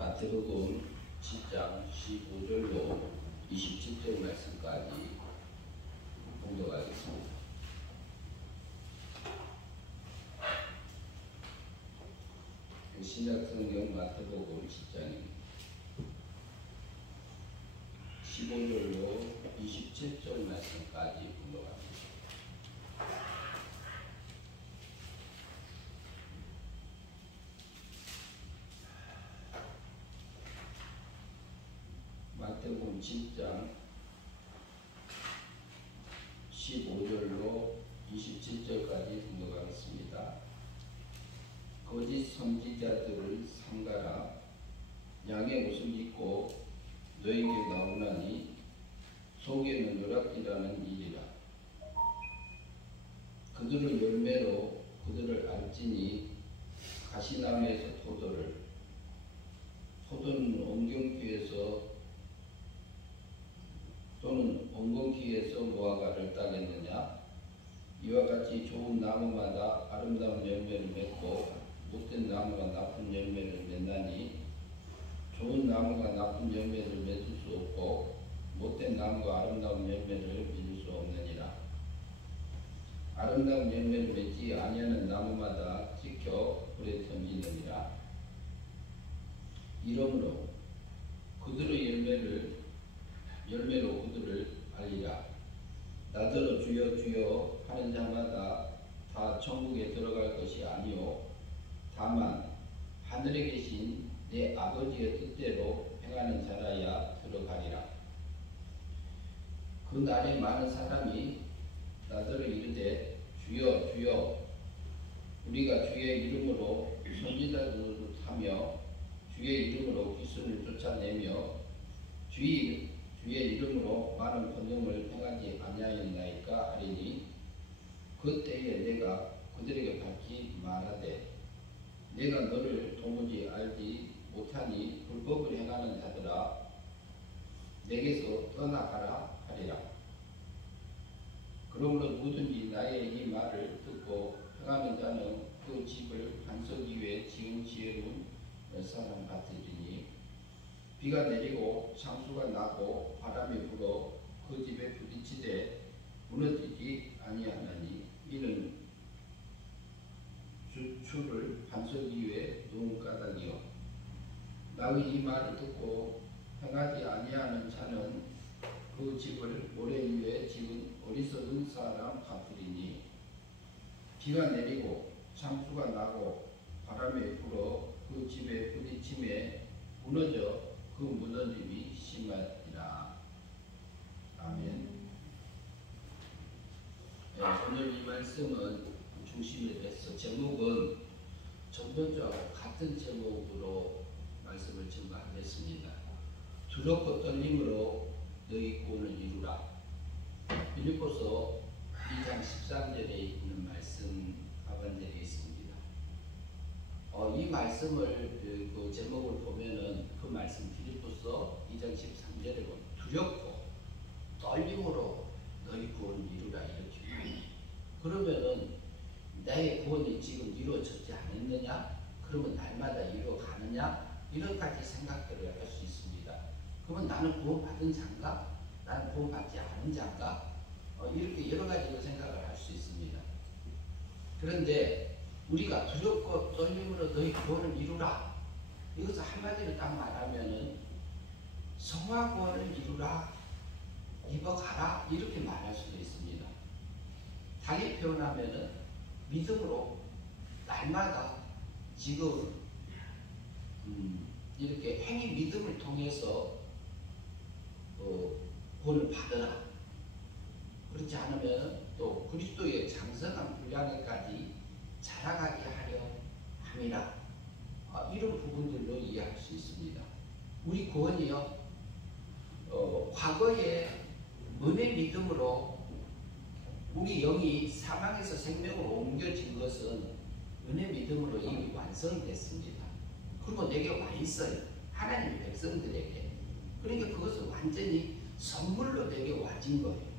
마태복음 10장 15절로 27절 말씀까지 봉독하겠습니다. 신약성경 마태복음 10장입니다. 15절로 27절 말씀까지 봉독합니다. 마태복음 10장 15절로 27절까지 봉독하겠습니다. 거짓 선지자들을 삼가라. 양의 옷을 입고 너에게 나오나니 속에는 노략질하는 일이라. 그들을 열매로 그들을 알지니 가시나무에서 포도는 엉겅퀴에서 또는 엉겅퀴에서 무화과를 따겠느냐? 이와 같이 좋은 나무마다 아름다운 열매를 맺고 못된 나무가 나쁜 열매를 맺나니 좋은 나무가 나쁜 열매를 맺을 수 없고 못된 나무가 아름다운 열매를 맺을 수 없느니라. 아름다운 열매를 맺지 아니하는 나무마다 찍혀 불에 던지느니라. 이러므로 그들의 열매로 그들을 알리라. 나더러 주여 주여 하는 자마다 다 천국에 들어갈 것이 아니요 다만 하늘에 계신 내 아버지의 뜻대로 행하는 자라야 들어가리라. 그 날에 많은 사람이 나더러 이르되 주여 주여 우리가 주의 이름으로 선지자 노릇하며 주의 이름으로 귀신을 쫓아내며 주의 이름으로 많은 권능을 행하지 아니하였나이까 하리니 그때에 내가 그들에게 밝히 말하되 내가 너를 도무지 알지 못하니 불법을 행하는 자들아 내게서 떠나가라 하리라. 그러므로 누구든지 나의 이 말을 듣고 행하는 자는 그 집을 반석 위에 지은 지혜로운 사람 같으리니 비가 내리고 창수가 나고 바람이 불어 그 집에 부딪히되 무너지지 아니하나니 이는 주추를 반석 위에 놓은 까닭이요. 나의 이 말을 듣고 행하지 아니하는 자는 그 집을 모래 위에 지은 어리석은 사람 같으리니 비가 내리고 창수가 나고 바람이 불어 그 집에 부딪힘에 무너져 그 무너짐이 심하니라. 아멘. 네, 오늘 이 말씀은 중심에 대해서 제목은 전번주하고 같은 제목으로 말씀을 증거하겠습니다. 두렵고 떨림으로 너희 구원을 이루라. 빌립보서 2장 13절에 있는 말씀 하반절에 있습니다. 이 말씀을 그 제목을 보면은 그 말씀 빌립보서 2장 13절에 보면 두렵고 떨림으로 너희 구원을 이루라 이렇게. 그러면은 나의 구원이 지금 이루어졌지 않았느냐? 그러면 날마다 이루어가느냐? 이런 가지 생각들을 할 수 있습니다. 그러면 나는 구원받은 자인가? 나는 구원받지 않은 자인가? 이렇게 여러 가지로 생각을 할 수 있습니다. 그런데 우리가 두렵고 떨림으로 너희 구원을 이루라. 이것을 한마디로 딱 말하면은 성화 구원을 이루라. 입어가라. 이렇게 말할 수도 있습니다. 달리 표현하면은 믿음으로 날마다 지금 이렇게 행위 믿음을 통해서 구원을 받으라. 그렇지 않으면 또 그리스도의 장성한 분량에까지 자라가게 하려 함이라. 이런 부분들로 이해할 수 있습니다. 우리 구원이요, 과거에 은혜 믿음으로 우리 영이 사망에서 생명으로 옮겨진 것은 은혜 믿음으로 이미 완성됐습니다. 그리고 내게 와 있어요. 하나님의 백성들에게. 그러니까 그것은 완전히 선물로 내게 와진 거예요.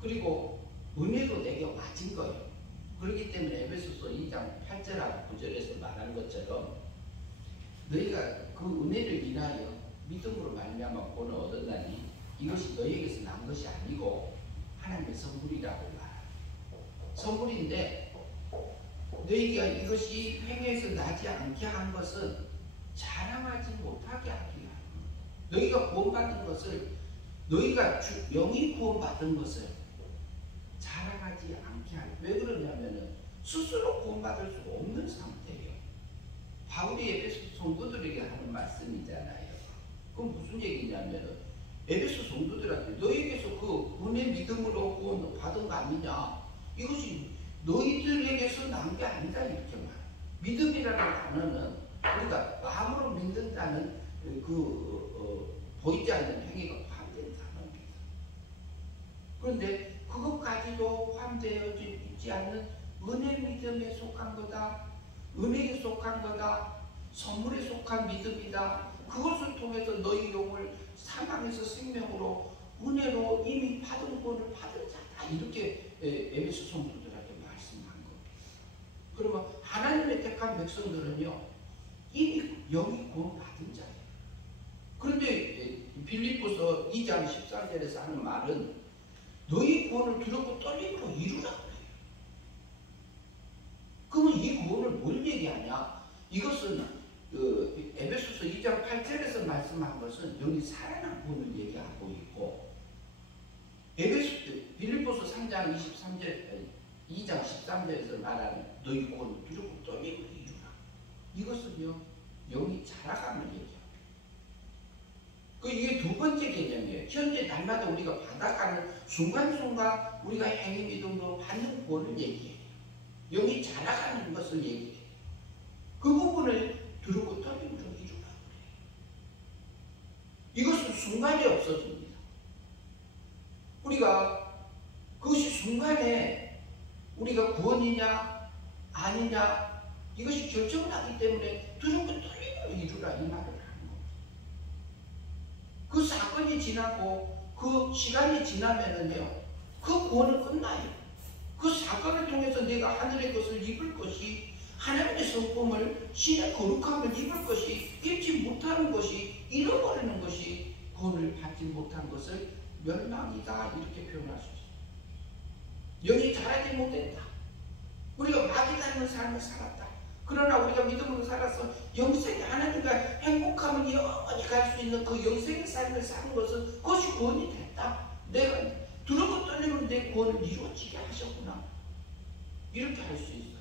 그리고 은혜로 내게 와진 거예요. 그렇기 때문에 에베소서 2장 8절하고 9절에서 말한 것처럼 너희가 그 은혜를 인하여 믿음으로 말미암아 구원을 얻었나니 이것이 너희에게서 난 것이 아니고 하나님의 선물이라고 말합니다. 선물인데 너희가 이것이 행위에서 나지 않게 한 것은 자랑하지 못하게 하기 위하여 너희가 구원받은 것을 너희가 영이 구원받은 것을 자랑하지 않게 하려. 왜 그러냐면은 스스로 구원받을 수 없는 상태예요. 바울이 에베소 성도들에게 하는 말씀이잖아요. 그럼 무슨 얘기냐면은 에베소 성도들한테 너희에게서 그 은혜 믿음으로 구원 받은 거 아니냐? 이것이 너희들에게서 난 게 아니다 이렇게 말. 믿음이라는 단어는 우리가 마음으로 믿는다는 보이지 않는 행위가 포함된 단어입니다. 그런데 그것까지도 포함되어져 있지 않는 은혜 믿음에 속한 거다. 은혜에 속한 거다. 선물에 속한 믿음이다. 그것을 통해서 너희 영을 사망에서 생명으로 은혜로 이미 받은 구원을 받은 자다. 이렇게 에베소 성도들에게 말씀한 겁니다. 그러면 하나님의 택한 백성들은요 이미 영이 구원 받은 자예요. 그런데 빌립보서 2장 14절에서 하는 말은 너희 구원을 두렵고 떨림으로 이루라 그래요. 그러면 이 구원을 뭘 얘기하냐? 이것은 에베소서 2장 8절에서 말씀한 것은 영이 살아난 구원을 얘기하고 있고 빌립보서 3장 2장 13절에서 말하는 너희 구원을 두렵고 떨림으로 이루라. 이것은요 영이 자라감을 얘기합니다. 이게 두 번째 개념이에요. 현재 날마다 우리가 받아가는 순간순간 우리가 행위 믿음으로 받는 구원을 얘기해요. 영이 자라가는 것을 얘기해요. 그 부분을 두렵고 떨림으로 이루라 그래요. 이것은 순간에 없어집니다. 우리가 그것이 순간에 우리가 구원이냐 아니냐 이것이 결정나기 때문에 두렵고 떨림으로 이루라 이 말을 그 사건이 지나고 그 시간이 지나면은요 그 구원은 끝나요. 그 사건을 통해서 내가 하늘의 것을 입을 것이 하나님의 성품을 신의 거룩함을 입을 것이 입지 못하는 것이 잃어버리는 것이 구원을 받지 못한 것을 멸망이다 이렇게 표현할 수 있어요. 영이 자라지 못했다. 우리가 마귀 닮은 삶을 살았다. 그러나 우리가 믿음으로 살아서 영생의 하나님과 행복함을 영원히 갈 수 있는 그 영생의 삶을 사는 것은 그것이 구원이 됐다. 내가 두렵고 떨리면 내 구원을 이루어지게 하셨구나. 이렇게 할 수 있어요.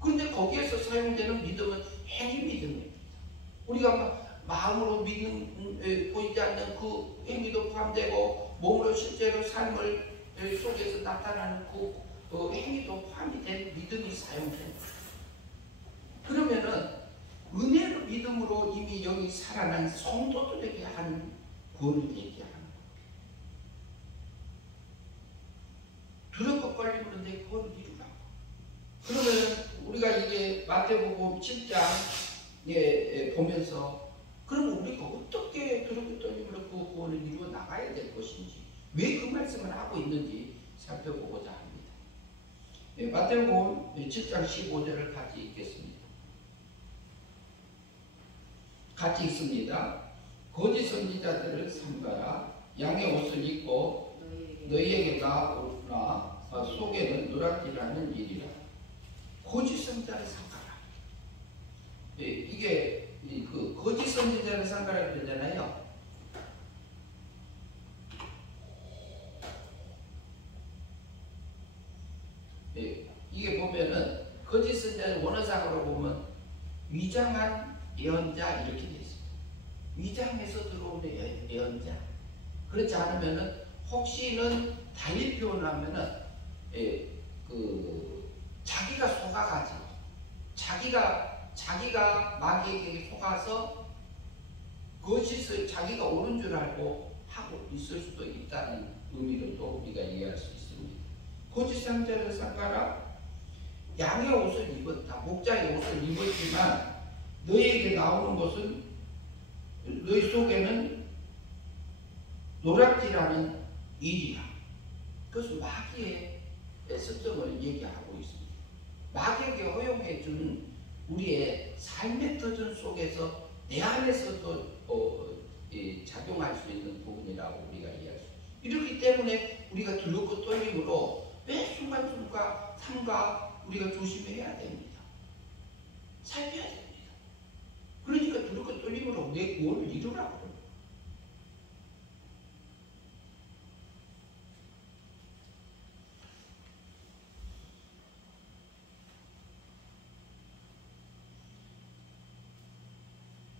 그런데 거기에서 사용되는 믿음은 행위 믿음입니다. 우리가 마음으로 믿는 보이지 않는 그 행위도 포함되고 몸으로 실제로 삶을 속에서 나타나는 그 행위도 포함이 된 믿음이 사용됩니다. 그러면은 은혜로 믿음으로 이미 영이 살아난 성도들에게 하는 구원을 얘기하는 겁니다. 두렵고 떨림으로 내 구원을 이루라고. 그러면 우리가 이게 마태복음 7장에 보면서 그러면 우리가 어떻게 두렵고 떨림으로 그 구원을 이루어 나가야 될 것인지 왜 그 말씀을 하고 있는지 살펴보고자 합니다. 마태복음 7장 15절을 같이 읽겠습니다. 같이 읽습니다. 거짓 선지자들을 삼가라. 양의 옷을 입고 너희에게 나오나 속에는 노랗기라는 일이라. 거짓 선지자를 삼가라. 이게 그 거짓 선지자를 삼가라 그러잖아요. 이게 보면은 거짓 선지자를 원어상으로 보면 위장한 예언자 이렇게 되어 있습니다. 위장해서 들어오는 예언자. 그렇지 않으면은 혹시는 달리 표현하면은 자기가 속아가지고 자기가 마귀에게 속아서 거짓을 자기가 옳은 줄 알고 하고 있을 수도 있다는 의미로도 우리가 이해할 수 있습니다. 거짓 선지자를 삼가라. 양의 옷을 입었다. 목자의 옷을 입었지만 너희에게 나오는 것은 너희 속에는 노랗지라는 일이야. 그것은 마귀의 습성을 얘기하고 있습니다. 마귀에게 허용해 주는 우리의 삶의 터전 속에서 내 안에서도 작용할 수 있는 부분이라고 우리가 이해할 수 있습니다. 이렇기 때문에 우리가 두렵고 떨림으로 매 순간순간 삶과 우리가 조심해야 됩니다. 살펴야 됩니다. 그러니까 두렵고 떨림으로 왜 뭘 이루라고 그래요?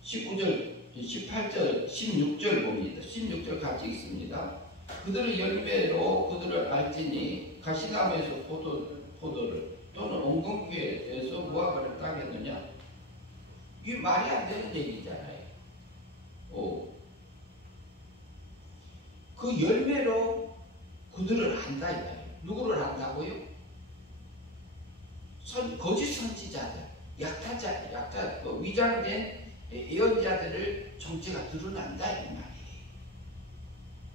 19절, 18절, 16절 봅니다. 16절 같이 있습니다. 그들의 열매로 그들을 알지니 가시나무에서 포도를 또는 엉겅퀴에서 무화과를 따겠느냐? 이게 말이 안 되는 얘기잖아요. 그 열매로 그들을 안다 이거예요. 누구를 안다고요? 거짓 선지자들, 위장된 예언자들을 정체가 드러난다 이 말이에요.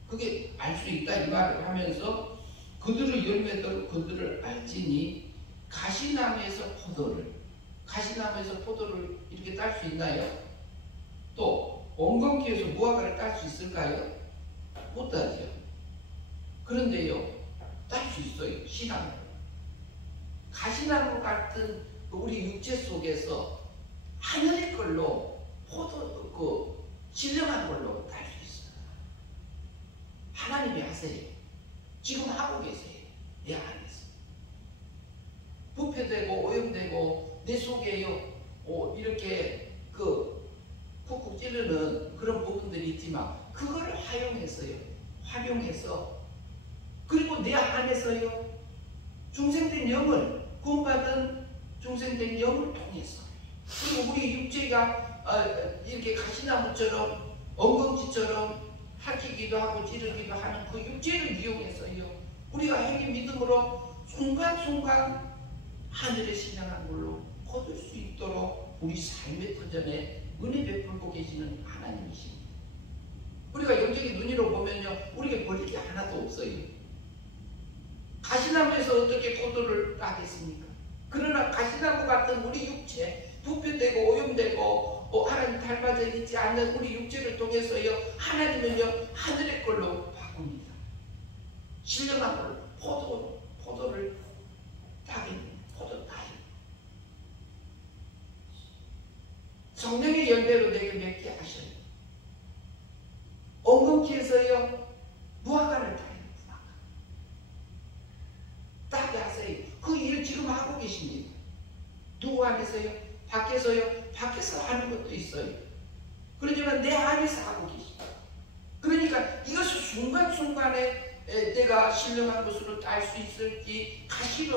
그게 알 수 있다 이 말을 하면서 그들의 열매대로 그들을 알지니 가시나무에서 포도를 이렇게 딸 수 있나요? 또 엉겅퀴에서 무화과를 딸 수 있을까요? 못 따죠. 그런데요, 딸 수 있어요. 신앙으로. 가시나무 같은 우리 육체 속에서 하늘의 걸로 신령한 걸로 딸 수 있어요. 하나님이 하세요. 지금 하고 계세요. 내 안에서. 부패되고 오염되고 내 속에요. 이렇게 쿡쿡 찌르는 그런 부분들이 있지만 그거를 활용해서 그리고 내 안에서요. 중생된 영을 구원받은 중생된 영을 통해서 그리고 우리 육체가 이렇게 가시나무처럼 엉겅퀴처럼 핥히기도 하고 찌르기도 하는 그 육체를 이용해서요. 우리가 행위 믿음으로 순간순간 하늘에 신령한 걸로 거둘 수 있도록 우리 삶의 터전에 은혜 베풀고 계시는 하나님이십니다. 우리가 영적인 눈으로 보면요. 우리가 버릴 게 하나도 없어요. 가시나무에서 어떻게 포도를 따겠습니까? 그러나 가시나무 같은 우리 육체, 부패되고 오염되고 하나님 닮아져 있지 않는 우리 육체를 통해서요. 하나님은요. 하늘의 걸로 바꿉니다. 신령한 걸로 포도를 따깁니다. 포도 따요. 성령의 열매로 내게 맺게 하셔요. 엉겅퀴에서요. 무화과를 따요. 따게 하세요. 그 일을 지금 하고 계십니다. 누구 안에서요? 밖에서요? 밖에서 하는 것도 있어요. 그러지만 내 안에서 하고 계십니다. 그러니까 이것을 순간순간에 내가 신령한 것으로 딸 수 있을지 가시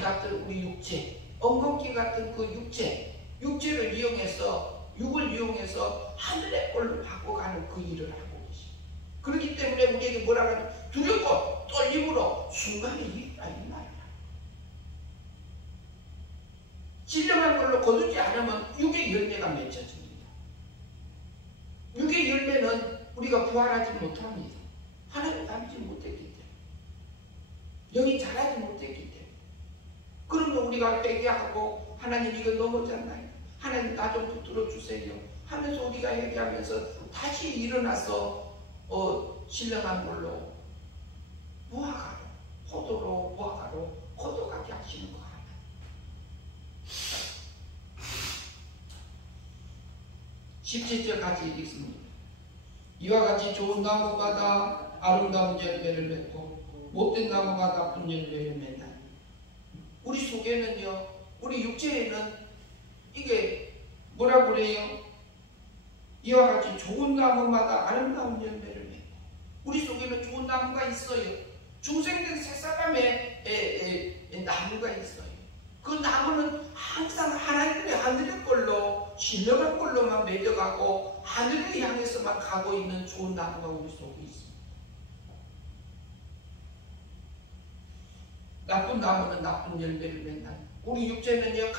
같은 우리 육체, 엉겅퀴 같은 그 육체를 이용해서 육을 이용해서 하늘의 꼴로 바꿔가는 그 일을 하고 계십니다. 그렇기 때문에 우리에게 뭐라고 하면 두렵고 떨림으로 순간에 일이라 이 말이야. 신령한 걸로 거두지 않으면 육의 열매가 맺혀집니다. 육의 열매는 우리가 부활하지 못합니다. 하나님 닮지 못했기 때문에, 영이 자라지 못했기 때문에. 그러면 우리가 회개하고 하나님 이거 넘어졌나요? 하나님 나 좀 붙들어 주세요 하면서 우리가 회개하면서 다시 일어나서 신령한 걸로 무화과로 포도로 무화과로 거둬가게 하시는 거 하나. (17절) 같이 읽습니다. 이와 같이 좋은 나무마다 아름다운 열매를 맺고 못된 나무가 나쁜 열매를 맺나니. 우리 속에는요, 우리 육체에는 이게 뭐라 그래요? 이와 같이 좋은 나무마다 아름다운 열매를 맺고. 우리 속에는 좋은 나무가 있어요. 중생된 세 사람의 나무가 있어요. 그 나무는 항상 하늘의 걸로 신령한 걸로만 맺어가고 하늘을 향해서만 가고 있는 좋은 나무가 우리 속에 있습니다. 나쁜 나무는 나쁜 열매를 맺나요? 우리 육체는요,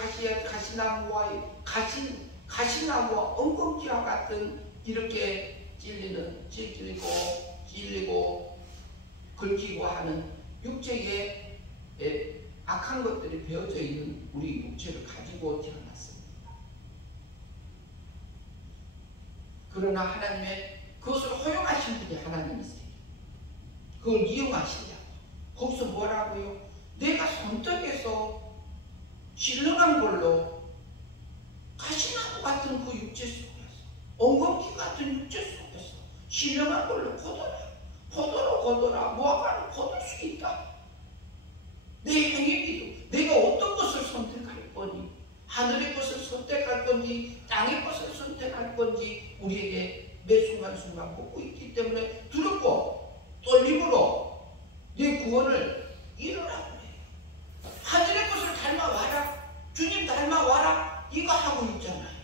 가시나무와 엉겅퀴와 같은 이렇게 찔리고 긁히고 하는 육체의 악한 것들이 배어져 있는 우리 육체를 가지고 태어났습니다. 그러나 하나님의 그것을 허용하신 분이 하나님이세요. 그걸 이용하시냐고. 거기서 뭐라고요? 내가 선택해서 신령한 걸로 가시나무 같은 그 육체 속에서, 엉겅퀴 같은 육체 속에서 신령한 걸로 거둬라. 포도로 거둬라. 무화과를 거둘 수 있다. 내 행위기도 내가 어떤 것을 선택할 거니, 하늘의 것을 선택할 건지 땅의 것을 선택할 건지 우리에게 매 순간순간 보고 있기 때문에 두렵고 떨림으로 내 구원을 이루라고 해요. 하늘의 것을 닮아와라. 주님 닮아와라. 이거 하고 있잖아요.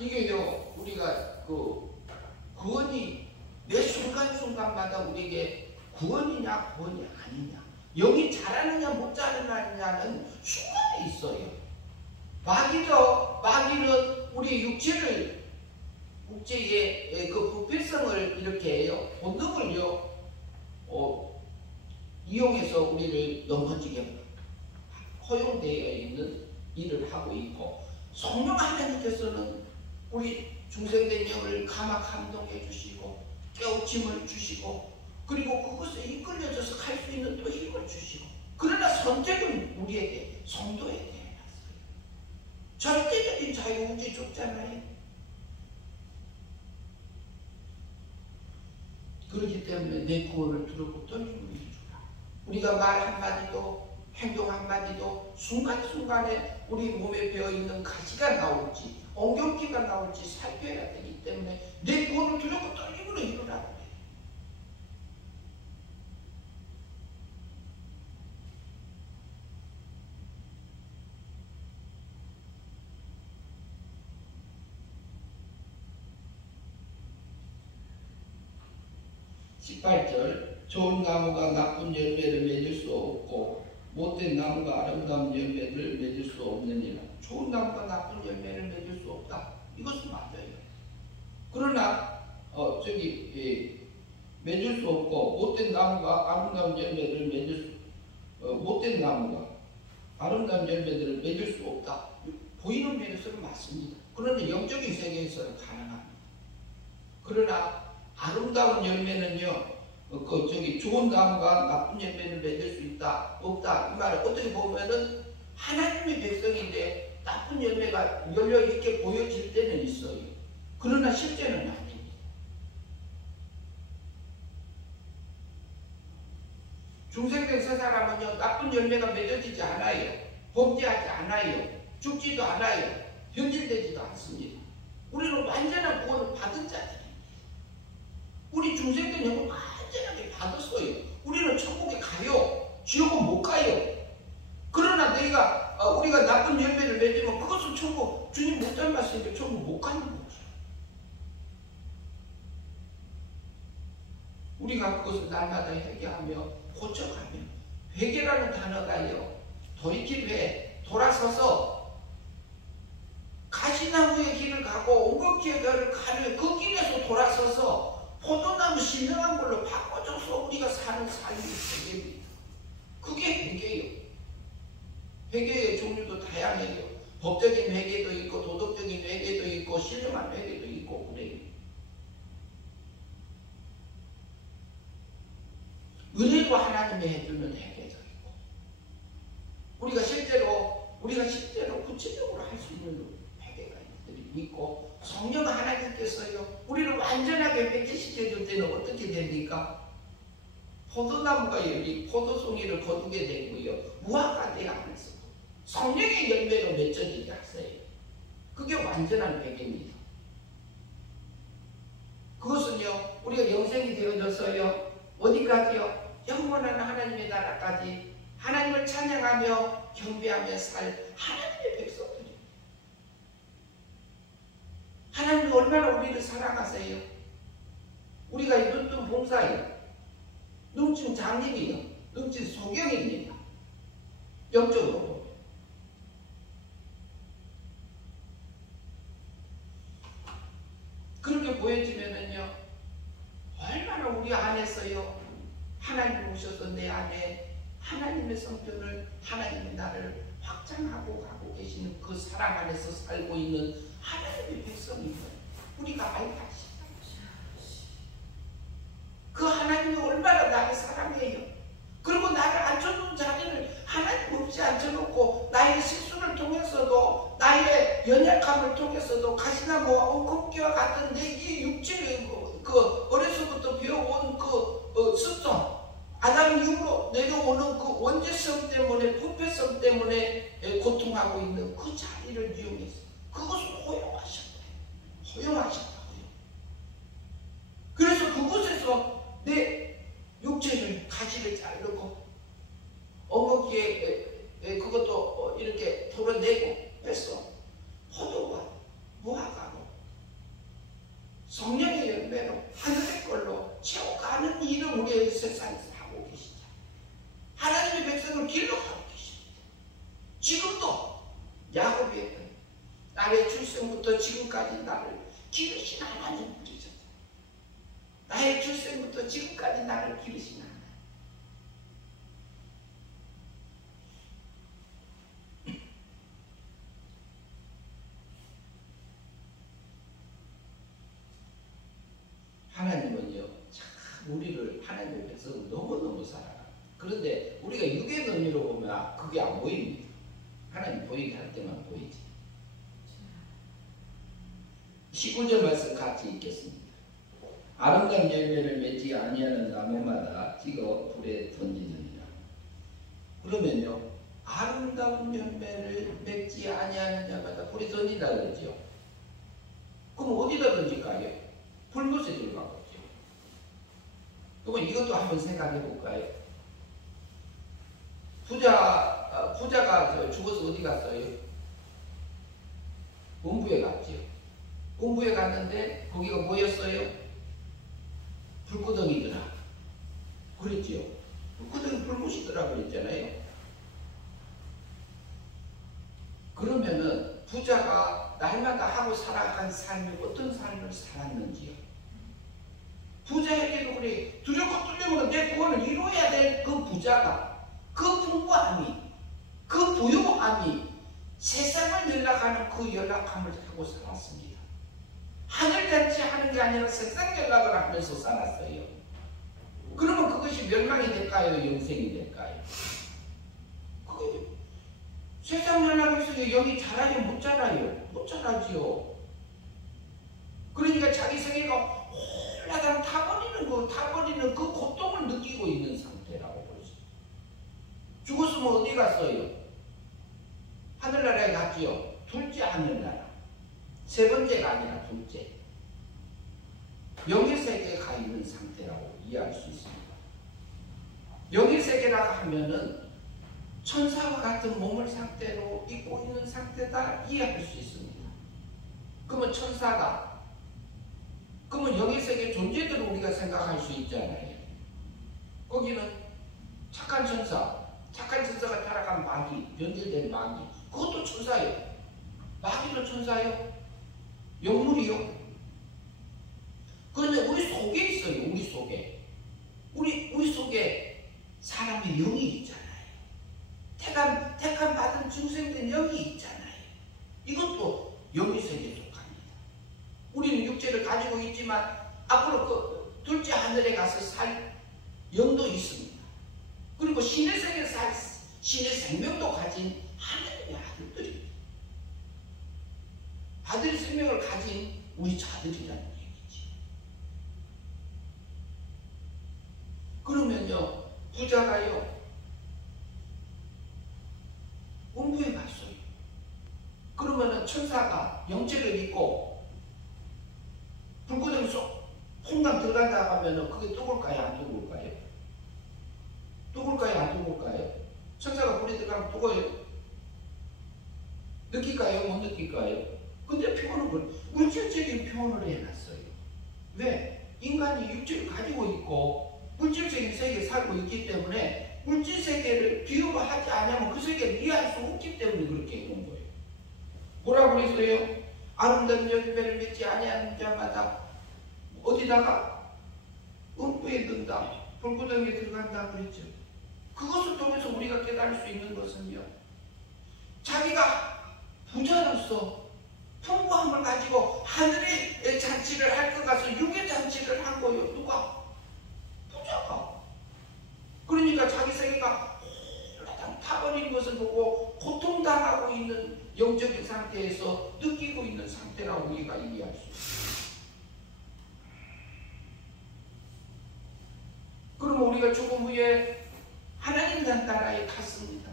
이게요, 우리가 그 구원이 매 순간순간마다 우리에게 구원이냐 구원이 아니냐, 영이 자라느냐 못 자라느냐는 순간에 있어요. 마귀는 우리 육체의 그 부패성을 이렇게 해요. 본능을요 이용해서 우리를 넘어지게 허용되어 있는 일을 하고 있고, 성령 하나님께서는 우리 중생된 영을 감동해 주시고 깨우침을 주시고, 그리고 그것에 이끌려져서 갈 수 있는 또 힘을 주시고, 그러나 선택은 우리에게 성도에게 해놨어요. 절대적인 자유의지 줬잖아요. 그렇기 때문에 내 구원을 두렵고 떨림을 주라. 우리가 말 한마디도 행동 한마디도 순간순간에 우리 몸에 배어있는 가시가 나올지 엉겅퀴가 나올지 살펴야 되기 때문에 내 구원을 두렵고 떨림으로 이루라고 해요. (18절) 좋은 나무가 나쁜 열매를 맺을 수 없고 못된 나무가 아름다운 열매를 맺을 수 없느니라. 좋은 나무가 나쁜 열매를 맺을 수 없다. 이것은 맞아요. 그러나 맺을 수 없고 못된 나무가 아름다운 열매를 못된 나무가 아름다운 열매들을 맺을 수 없다. 보이는 면에서는 맞습니다. 그런데 영적인 세계에서는 가능합니다. 그러나 아름다운 열매는요, 좋은 나무가 나쁜 열매를 맺을 수 있다, 없다. 이 말을 어떻게 보면은 하나님의 백성인데 나쁜 열매가 열려 이렇게 보여질 때는 있어요. 그러나 실제는 아닙니다. 중생된 세 사람은요, 나쁜 열매가 맺어지지 않아요. 범죄하지 않아요. 죽지도 않아요. 변질되지도 않습니다. 우리는 완전한 구원을 받은 자들입니다. 우리 중생된 영을 완전하게 받았어요. 우리는 천국에 가요. 지옥은 못 가요. 그러나 우리가 나쁜 열매를 맺으면 그것은 천국, 주님 못 닮았으니까 천국 못 가는 거죠. 우리가 그것을 날마다 회개하며 고쳐가며, 회개라는 단어가요, 돌이킬 회, 돌아서서 가시나무의 길을 가고 엉겅퀴의 길을 가는 그 길에서 돌아서서 포도나무 신령한 걸로 바꿔줘서 우리가 사는 삶이 회개입니다. 그게 회개예요. 회개의 종류도 다양해요. 법적인 회개도 있고 도덕적인 회개도 있고 신령한 회개도 있고 그래요. 은혜로 하나님이 해주는 회개도 있고, 우리가 실제로 구체적으로 할 수 있는 회개가 있고, 성령 하나님께서요 우리를 완전하게 회개시켜줄 때는 어떻게 됩니까? 포도나무가 열리 포도송이를 거두게 되고요, 무화과 대 안에서 성령의 열매로 맺어지게 하세요. 그게 완전한 회개입니다. 그것은요 우리가 영생이 되어져서요 어디까지요? 영원한 하나님의 나라까지 하나님을 찬양하며 경배하며 살 하나님의 백성들입니다. 하나님이 얼마나 우리를 사랑하세요? 우리가 눈뜬 봉사예요. 눈뜬 장님이요. 눈뜬 소경입니다. 영적으로 보면. 그렇게 보여지면은요 얼마나 우리 성전을 하나님의 나를 확장하고 가고 계시는 그 사랑 안에서 살고 있는 하나님의 백성임을 우리가 알고 계십니다. 그 하나님이 얼마나 나를 사랑해요. 그리고 나를 앉혀놓은 자리를 하나님 없이 앉혀놓고 나의 실수를 통해서도 나의 연약함을 통해서도 가시나무와 엉겅퀴와 같은 내 이 육체를 그 어려서부터 배워온 그 습성, 아담 이후로 내려오는 그 원죄성 때문에, 부패성 때문에 고통하고 있는 그 자리를 이용해서 그것을 허용하셨다. 허용하셨다고요. 그래서 그곳에서 내 육체를 가지를 자르고 엉겅퀴에 그것도 이렇게 털어내고 해서 포도와 무화과로 성령의 열매로 하늘의 걸로 채워가는 일을 우리의 세상에서 하고 계시다. 하나님의 백성을 길러가고 계십니다. 지금도 야곱이 했던 나의 출생부터 지금까지 나를 기르신 하나님 분이셨다. 나의 출생부터 지금까지 나를 기르신 하나님. 하나님은요, 참 우리를 하나님의 백성을 너무너무 사랑합니다. 그런데 우리가 육의 의미로 보면 그게 안 보입니다. 하나님 보이게 할 때만 보이지. 19절 말씀 같이 읽겠습니다. 아름다운 열매를 맺지 아니하는 나무마다 찍어 불에 던지느니라. 그러면요, 아름다운 열매를 맺지 아니하는 자마다 불에 던진다 그러죠. 그럼 어디다 던질까요? 불못에 들어가겠죠. 그러면 이것도 한번 생각해 볼까요? 부자가 죽어서 어디 갔어요? 본부에 갔죠. 본부에 갔는데 거기가 뭐였어요? 불구덩이더라. 그랬지요. 불구덩이 불못이더라 그랬잖아요. 그러면은 부자가 날마다 하고 살아간 삶이 어떤 삶을 살았는지요. 부자에게도 그래. 두렵고 떨림으로 내 구원을 이루어야 될 그 부자가 그 풍부함이, 그 부유함이 세상을 연락하는 그 연락함을 하고 살았습니다. 하늘잔치 하는 게 아니라 세상 연락을 하면서 살았어요. 그러면 그것이 멸망이 될까요? 영생이 될까요? 세상 연락에서 여기 자라요? 못 자라요? 못 자라지요. 그러니까 자기 세계가 홀라당 타버리는 그 고통을 느끼고 있는 상태라고 그러죠. 죽었으면 어디 갔어요? 하늘나라에 갔지요. 둘째 하늘나라. 세 번째가 아니라 둘째. 영예세계에 가 있는 상태라고 이해할 수 있습니다. 영예세계라고 하면은 천사와 같은 몸을 상태로 입고 있는 상태다 이해할 수 있습니다. 그러면 천사가, 그러면 영예세계 존재들을 우리가 생각할 수 있잖아요. 거기는 착한 천사가 타락한 마귀, 변질된 마귀, 그것도 천사예요. 마귀도 천사예요. 영물이요. 그런데 우리 속에 있어요. 우리 속에. 우리 속에 사람의 영이 있잖아요. 택함 받은 중생된 영이 있잖아요. 이것도 영의 세계에 속합니다. 우리는 육체를 가지고 있지만 앞으로 그 둘째 하늘에 가서 살 영도 있습니다. 그리고 신의 세계에 살 신의 생명도 가진 하나님의 아들들입니다. 아들의 생명을 가진 우리 자들이라는 얘기지. 그러면요, 부자가요, 본부에 갔어요. 그러면은 천사가 영체를 입고 불구덩이 속 퐁당 들어간다 하면은 그게 뜨거울까요? 안 뜨거울까요? 뜨거울까요? 안 뜨거울까요? 천사가 불에 들어가면 뜨거워요? 느낄까요? 못 느낄까요? 근데 표현을, 물질적인 표현을 해놨어요. 왜? 인간이 육체를 가지고 있고 물질적인 세계에 살고 있기 때문에 물질 세계를 비유로 하지 않으면 그 세계를 이해할 수 없기 때문에 그렇게 해놓은 거예요. 뭐라고 그랬어요? 아름다운 열매를 맺지 아니하는 자마다 어디다가? 음부에 든다, 불구덩이에 들어간다 그랬죠. 그것을 통해서 우리가 깨달을 깨달을 수 있는 것은요, 자기가 부자로서 풍부함을 가지고 하늘의 잔치를 할 것 같아서 육의 잔치를 한 거예요. 누가? 부자가. 그러니까 자기 세계가 홀라당 타버린 것을 보고 고통당하고 있는 영적인 상태에서 느끼고 있는 상태라고 우리가 이해할 수 있어요. 그러면 우리가 죽음 후에 하나님 나라에 갔습니다.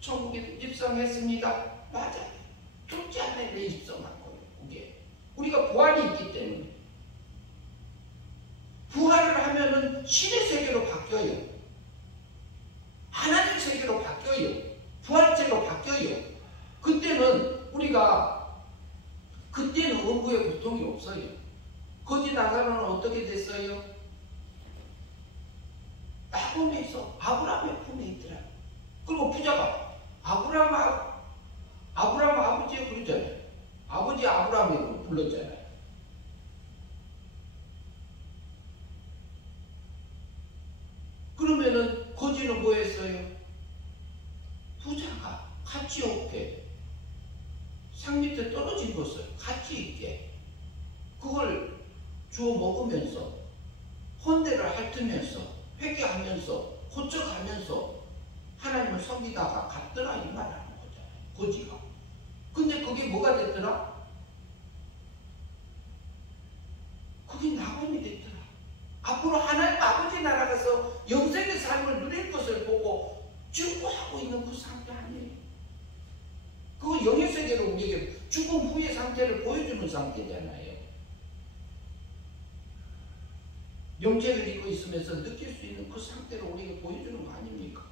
천국에 입성했습니다. 맞아요. 둘째 하나님에 입성한 거예요. 그게 우리가 부활이 있기 때문에. 부활을 하면은 신의 세계로 바뀌어요. 하나님 세계로 바뀌어요. 부활체로 바뀌어요. 그때는 우리가 그때는 원구의 고통이 없어요. 거지 나사로는 어떻게 됐어요? 나홈에서 아브라함의 품에 있더라. 그리고 부자가 아브라함 아버지에 그러잖아요. 아버지 아브라함이라고 불렀잖아요. 그러면은 거지는 뭐 했어요? 부자가 가치 없게 상 밑에 떨어진 것을 가치 있게 그걸 주워 먹으면서 헌대를 핥으면서 회개하면서 고쳐가면서 하나님을 섬기다가 갔더라 이 말하는 거잖아요. 거지가. 근데 그게 뭐가 됐더라? 그게 낙원이 됐더라. 앞으로 하나님 아버지 나라 가서 영생의 삶을 누릴 것을 보고 죽고하고 있는 그 상태 아니에요. 그거 영의 세계로 우리에게 죽음 후의 상태를 보여주는 상태잖아요. 영체를 입고 있으면서 느낄 수 있는 그 상태를 우리에게 보여주는 거 아닙니까?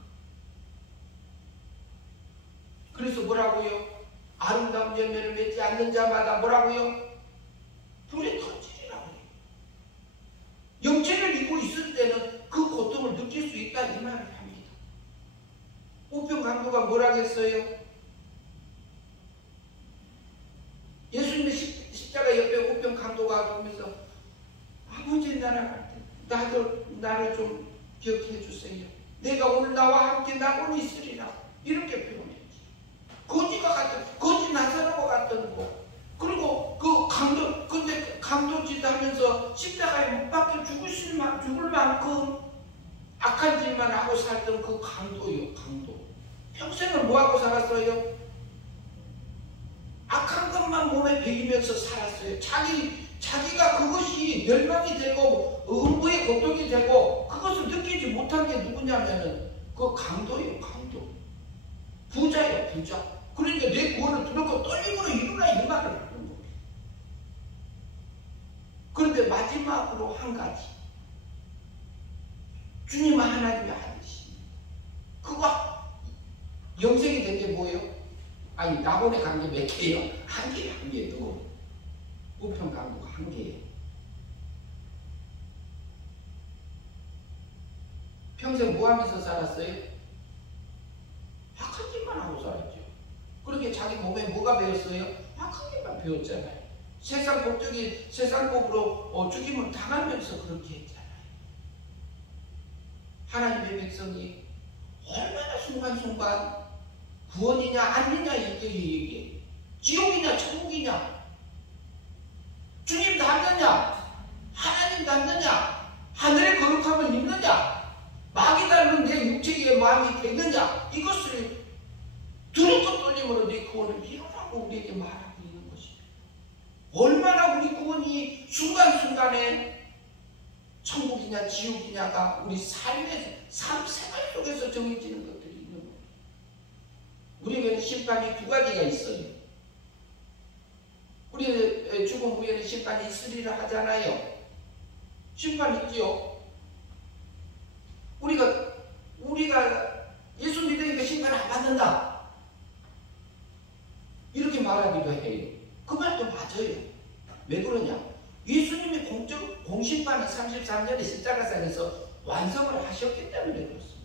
그래서 뭐라고요? 아름다운 열매를 맺지 않는 자마다 뭐라고요? 불에 던지리라고 해요. 영체를 입고 있을 때는 그 고통을 느낄 수 있다 이 말을 합니다. 우편 강도가 뭐라고 했어요? 예수님의 십자가 옆에 우편 강도가 보면서 아버지 나라 갈 때 나를 좀 기억해 주세요. 내가 오늘 나와 함께 낙원이 있으리라. 이렇게 표현했지. 거지 나사로와 같은 거. 그리고 그 강도, 근데 강도짓 하면서 십자가에 못 박혀 죽을 만큼 악한 짓만 하고 살던 그 강도요, 강도. 평생을 뭐 하고 살았어요? 악한 것만 몸에 배이면서 살았어요. 자기가 그것이 멸망이 되고 음부의 고통이 되고 그것을 느끼지 못한 게 누구냐면은 그 강도예요, 강도. 부자예요, 부자. 그러니까 내 구원을 두렵고 떨림으로 이루라 이 말을 하는 거예요. 그런데 마지막으로 한 가지. 주님은 하나님의 아들이십니다. 그거 영생이 된 게 뭐예요? 아니 낙원에 간 게 몇 개예요? 한 개예요, 한 개. 누구? 우편 강도가 한 개예요. 평생 뭐 하면서 살았어요? 악한 짓만 하고 살았죠. 그렇게 자기 몸에 뭐가 배웠어요? 악한 짓만 배웠잖아요. 세상 법적이 세상법으로 죽임을 당하면서 그렇게 했잖아요. 하나님의 백성이 얼마나 순간순간 구원이냐 아니냐 이게 지옥이냐 천국이냐 주님 닮느냐 하나님 닮느냐 하늘의 거룩함을 입느냐 마귀 닮은 내 육체의 마음이 되느냐 이것을 두렵고 떨림으로 내 구원을 이루라고 우리에게 말하고 있는 것입니다. 얼마나 우리 구원이 순간순간에 천국이냐 지옥이냐가 우리 삶의 삶 생활 속에서 정해지는 것들이 있는 거예요. 우리에게는 심판이 두 가지가 있어요. 우리 죽음 후에는 심판이 있으리라 하잖아요. 심판 있지요. 우리가 예수 믿으니까 심판 안 받는다 이렇게 말하기도 해요. 그 말도 맞아요. 왜 그러냐? 예수님이 공심판을 33년에 십자가상에서 완성을 하셨기 때문에 그렇습니다.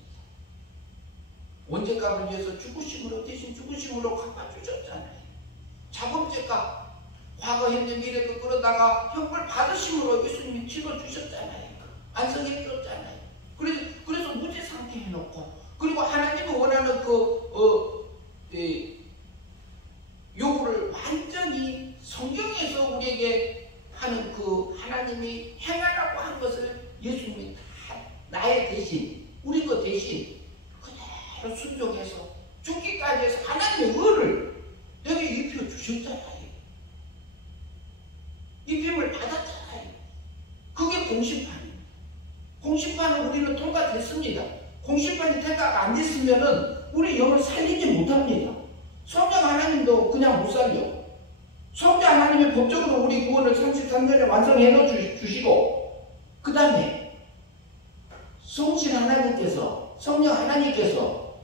원죄값을 위해서 대신 죽으심으로 갚아주셨잖아요. 자범죄값 과거 현재 미래 그러다가 형벌 받으심으로 예수님이 치러주셨잖아요. 완성해 줬잖아요. 그래서 무죄 상태 해놓고 그리고 하나님이 원하는 그 그대로 순종해서 죽기까지 해서 하나님의 의를 내게 입혀주셨잖아요. 입힘을 받았잖아요. 그게 공심판이에요. 공심판은 우리는 통과됐습니다. 공심판이 통과가 안 됐으면은 우리 영을 살리지 못합니다. 성령 하나님도 그냥 못 살려. 성령 하나님이 법적으로 우리 구원을 33년에 완성해 놓아 주시고, 그 다음에 성신 하나님께서, 성령 하나님께서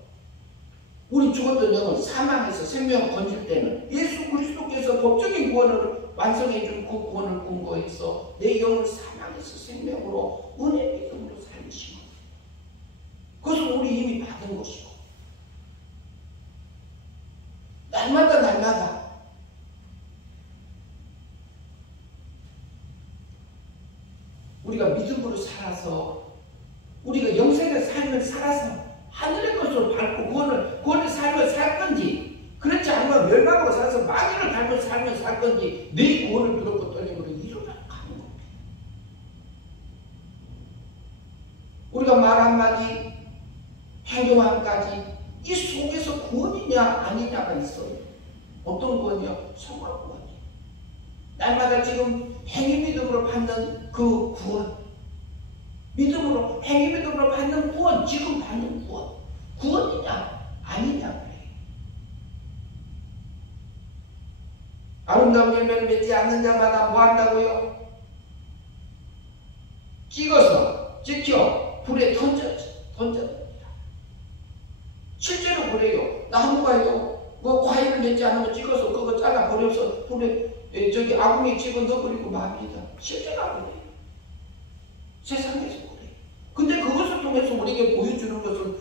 우리 죽었던 영을 사망에서 생명을 건질 때는 예수 그리스도께서 법적인 구원을 완성해 준 그 구원을 근거해서 내 영을 사망에서 생명으로 은혜 믿음으로 살리시고, 그것은 우리 이미 받은 것이고, 날마다 우리가 믿음으로 살아서, 우리가 영생의 삶을 살아서 하늘의 것으로 밟고 구원의 삶을 살 건지, 그렇지 않으면 멸망으로 살아서 마귀를 밟고 삶을 살 건지, 내 구원을 두렵고 떨림으로 이루어가는 겁니다. 우리가 말 한마디, 행동 한가지, 이 속에서 구원이냐 아니냐가 있어요. 어떤 구원이요? 성화 구원이요. 날마다 지금 행위 믿음으로 받는 그 구원, 믿음으로 행위 믿음으로 받는 구원, 지금 받는 구원, 구원이냐 아니냐 그래요. 아름다운 열매를 맺지 않는 자마다 뭐 한다고요? 찍어서 지켜 불에 던져줍니다. 실제로 그래요. 나무가요, 뭐 과일을 맺지 않으면 찍어서 그거 잘라 버려서 불에 저기 아궁이 집어 넣어버리고 맙니다. 실제로 그래요. 세상에서 그래요. 근데 그것을 통해서 우리에게 보여주는 것은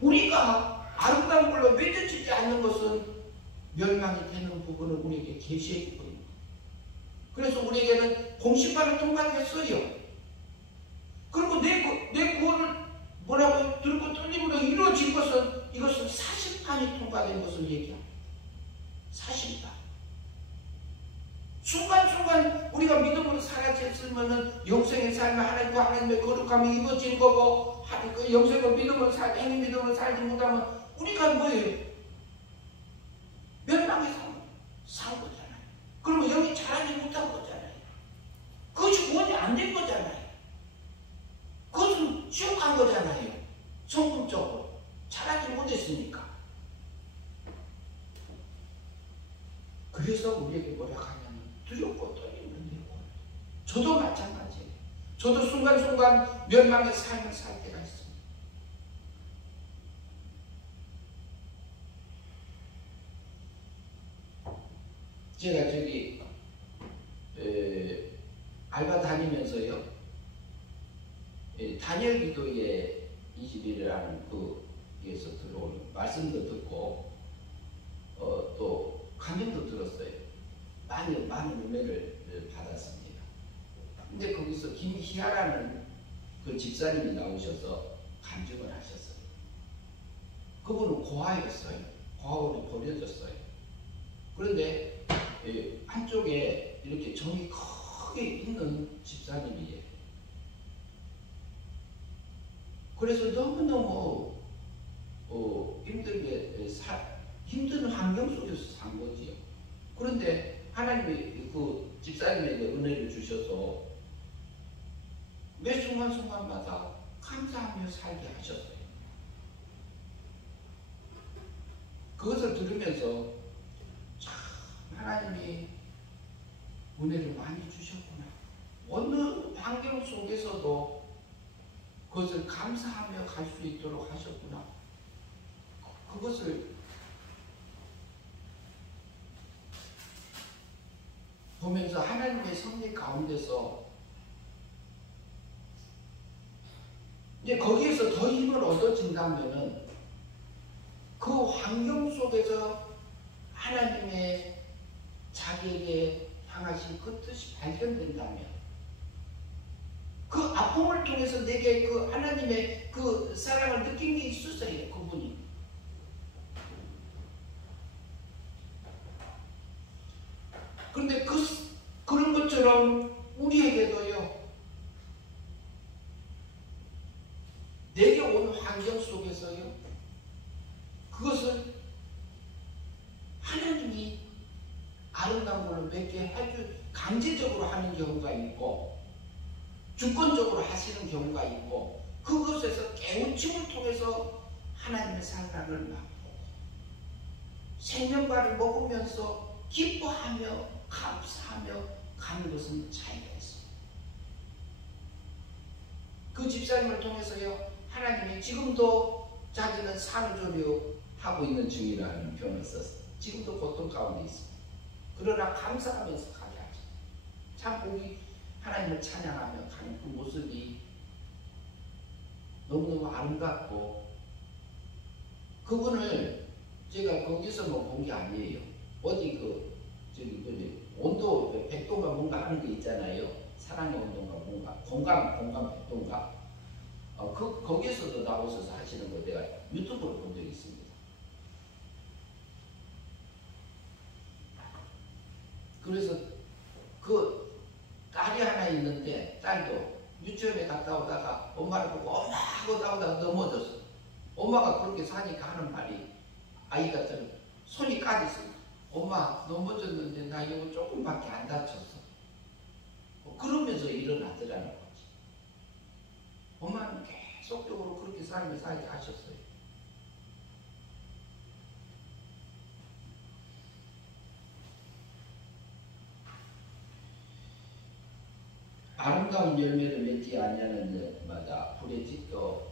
우리가 아름다운 걸로 맺어지지 않는 것은 멸망이 되는 부분을 우리에게 계시해 주고 있는 거예요. 그래서 우리에게는 공심판을 통과했어요. 그리고 내 구원을 뭐라고 들고 떨림으로 이루어진 것은, 이것은 사실판이 통과된 것을 얘기합니다. 사실판. 순간순간 우리가 믿음으로 살아졌으면은 영생의 삶을 하나님과 하나님의 거룩함이 이루어진 거고, 그 영생을 믿음으로 행위 믿음으로 살지 못하면 우리가 뭐예요? 멸망의 삶을 산 거잖아요. 그러면 영이 자라지 못한 거잖아요. 그것이 구원이 안 된 거잖아요. 그것은 지옥한 거잖아요. 성품적으로 자라지 못했으니까. 그래서 우리에게 뭐라 하냐면 두렵고 떨리는 거예요. 저도 마찬가지예요. 저도 순간순간 멸망의 삶을 살 때가 있습니다. 제가 저기 알바 다니면서요, 다니엘 기도의 21이라는 거기에서 들어오는 말씀도 듣고 또 감명도 들었어요. 많은 은혜를 받았습니다. 근데 거기서 김희아라는 그 집사님이 나오셔서 간증을 하셨어요. 그분은 고아였어요. 고아원에 버려졌어요. 그런데 한쪽에 이렇게 정이 크게 있는 집사님이에요. 그래서 너무너무 힘든 환경 속에서 산 거지요. 그런데 하나님이 그 집사님에게 은혜를 주셔서 매 순간순간마다 감사하며 살게 하셨어요. 그것을 들으면서 참 하나님이 은혜를 많이 주셨구나. 어느 환경 속에서도 그것을 감사하며 갈 수 있도록 하셨구나. 그것을 보면서 하나님의 섭리 가운데서 이제 거기에서 더 힘을 얻어진다면은 그 환경 속에서 하나님의 자기에게 향하신 그 뜻이 발견된다면, 그 아픔을 통해서 내게 그 하나님의 그 사랑을 느낀 게 있었어요. 그분이. 그런데 그런 것처럼 우리에게도요, 내게 온 환경 속에서요, 그렇게 강제적으로 하는 경우가 있고 주권적으로 하시는 경우가 있고 그것에서 깨우침을 통해서 하나님의 사랑을 맛보고 생명과를 먹으면서 기뻐하며 감사하며 가는 것은 차이가 있습니다. 그 집사님을 통해서요 하나님이 지금도 자기는 산후조리하고 있는 중이라는 표현을 썼어요. 지금도 고통 가운데 있습니다. 그러나 감사하면서 가게 하죠. 참 보기 하나님을 찬양하며 가는 그 모습이 너무너무 아름답고 그분을 제가 거기서만 본 게 아니에요. 어디 온도 100도가 뭔가 하는 게 있잖아요. 사랑의 온도가 뭔가 공감 100도인가 거기에서도 나오셔서 하시는 거 내가 유튜브로 본 적이 있습니다. 그래서 그 딸이 하나 있는데 딸도 유치원에 갔다 오다가 엄마를 보고 엄마 하고 나오다가 넘어졌어. 엄마가 그렇게 사니까 하는 말이 아이가 좀 손이 까졌어. 엄마 넘어졌는데 나 이거 조금밖에 안 다쳤어. 그러면서 일어나더라는 거지. 엄마는 계속적으로 그렇게 삶을 살게 하셨어요. 아름다운 열매를 맺지 아니하는 자마다 불에 찍어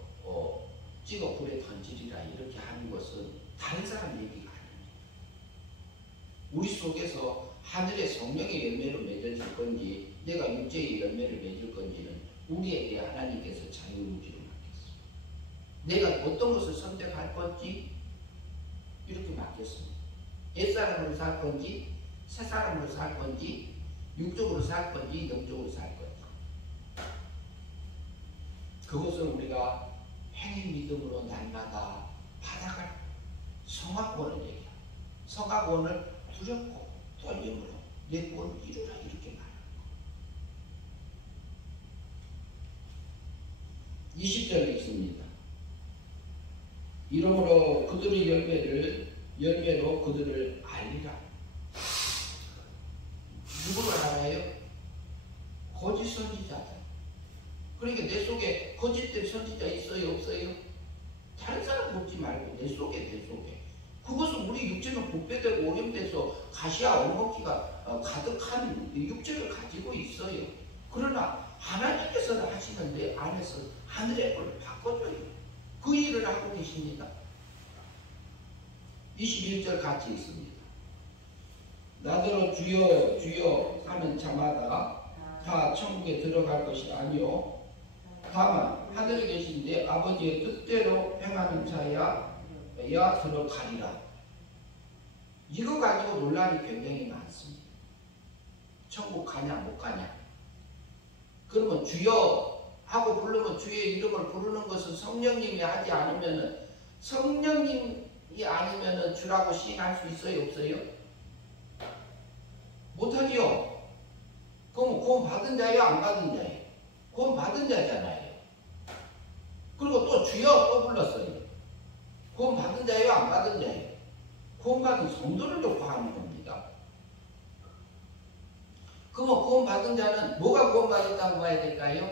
불에 던지리라 이렇게 하는 것은 다른 사람 얘기가 아닙니다. 우리 속에서 하늘의 성령의 열매를 맺어질 건지 내가 육체의 열매를 맺을 건지는 우리에게 하나님께서 자유의지를 맡겼습니다. 내가 어떤 것을 선택할 건지 이렇게 맡겼습니다. 옛사람으로 살 건지 새사람으로 살 건지 육적으로 살 건지 영적으로 살 건지 그것을 우리가 행위 믿음으로 날마다 받아갈 성화권을 얘기합니다. 성화권을 두렵고 떨림으로 내 구원을 이루라 이렇게 말합니다. 20절에 있습니다. 이러므로 그들의 열매로 그들을 알리라. 누구를 알아요? 거짓 선지자들. 그러니까 내 속에 거짓된 선지자 있어요? 없어요? 다른 사람 묻지 말고 내 속에 그것은 우리 육체는 부패되고 오염돼서 가시와 엉겅퀴가 가득한 육체를 가지고 있어요. 그러나 하나님께서 하시는 내 안에서 하늘의 걸 바꿔줘요. 그 일을 하고 계십니다. 21절 같이 있습니다. 나더러 주여 주여 하는 자마다 다 천국에 들어갈 것이 아니요 다만 하늘에 계신 내 아버지의 뜻대로 행하는 자야 들어가리라. 이거 가지고 논란이 굉장히 많습니다. 천국 가냐 못 가냐. 그러면 주여 하고 부르면 주의 이름을 부르는 것은 성령님이 하지 않으면 성령님이 아니면 주라고 시인할 수 있어요 없어요? 못하지요. 그럼 구원 받은 자예요 안 받은 자예요? 구원 받은 자잖아요. 그리고 또 주여 또 불렀어요. 구원 받은 자예요 안 받은 자예요? 구원 받은 성도를 교포하는 겁니다. 그러면 구원 받은 자는 뭐가 구원 받았다고 봐야 될까요?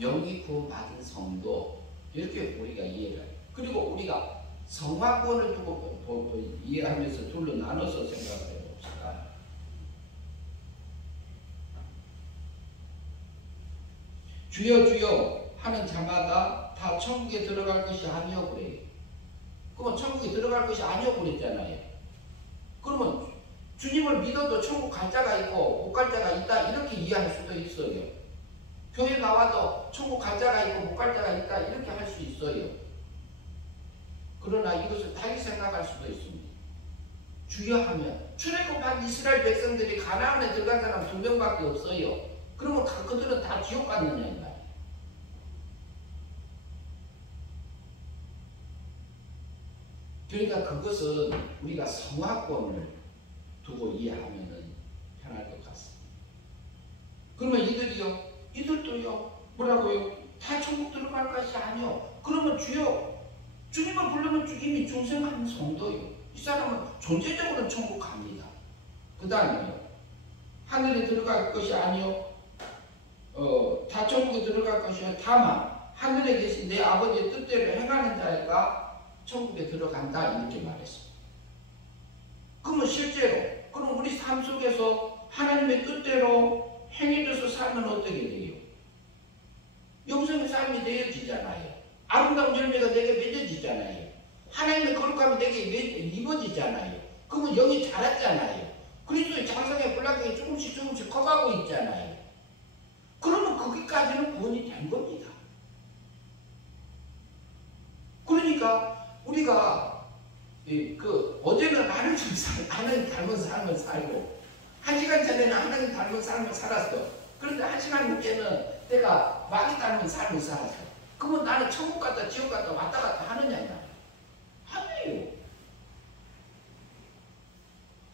영이 구원 받은 성도 이렇게 우리가 이해를 해요. 그리고 우리가 성화권을 두고 이해하면서 둘로 나눠서 생각을 해봅시다. 주여 주여 하는 자마다 다 천국에 들어갈 것이 아니오 그래요. 그러면 천국에 들어갈 것이 아니오 그랬잖아요. 그러면 주님을 믿어도 천국 갈 자가 있고 못 갈 자가 있다 이렇게 이해할 수도 있어요. 교회 나와도 천국 갈 자가 있고 못 갈 자가 있다 이렇게 할 수 있어요. 그러나 이것을 다르게 생각할 수도 있습니다. 주여 하면 출애굽한 이스라엘 백성들이 가나안에 들어간 사람 2명밖에 없어요. 그러면 그들은 다 지옥 갔느냐 이 말이에요. 그러니까 그것은 우리가 성화권을 두고 이해하면 편할 것 같습니다. 그러면 이들도요 뭐라고요? 다 천국 들어갈 것이 아니요. 그러면 주여 주님을 부르면 이미 중생한 성도요. 이 사람은 존재적으로는 천국 갑니다. 그 다음에요. 하늘에 들어갈 것이 아니요. 다 천국에 들어갈 것이요. 다만 하늘에 계신 내 아버지의 뜻대로 행하는 자가 천국에 들어간다. 이렇게 말했습니다. 그러면 실제로 그럼 우리 삶 속에서 하나님의 뜻대로 행해져서 살면 어떻게 돼요? 영생의 삶이 되어지잖아요. 아름다운 열매가 내게 맺어지잖아요. 하나님의 거룩함이 내게 입어지잖아요. 그러면 영이 자랐잖아요. 그리스도의 장성의 불락이 조금씩 커가고 있잖아요. 그러면 거기까지는 구원이 된 겁니다. 그러니까 우리가 어제는 하나님 닮은 삶을 살고 1시간 전에는 하나님 닮은 삶을 살았어. 그런데 1시간 후에는 내가 마귀 닮은 삶을 살았어. 그러면 나는 천국 갔다 지옥 갔다 왔다 갔다 하느냐? 아니에요.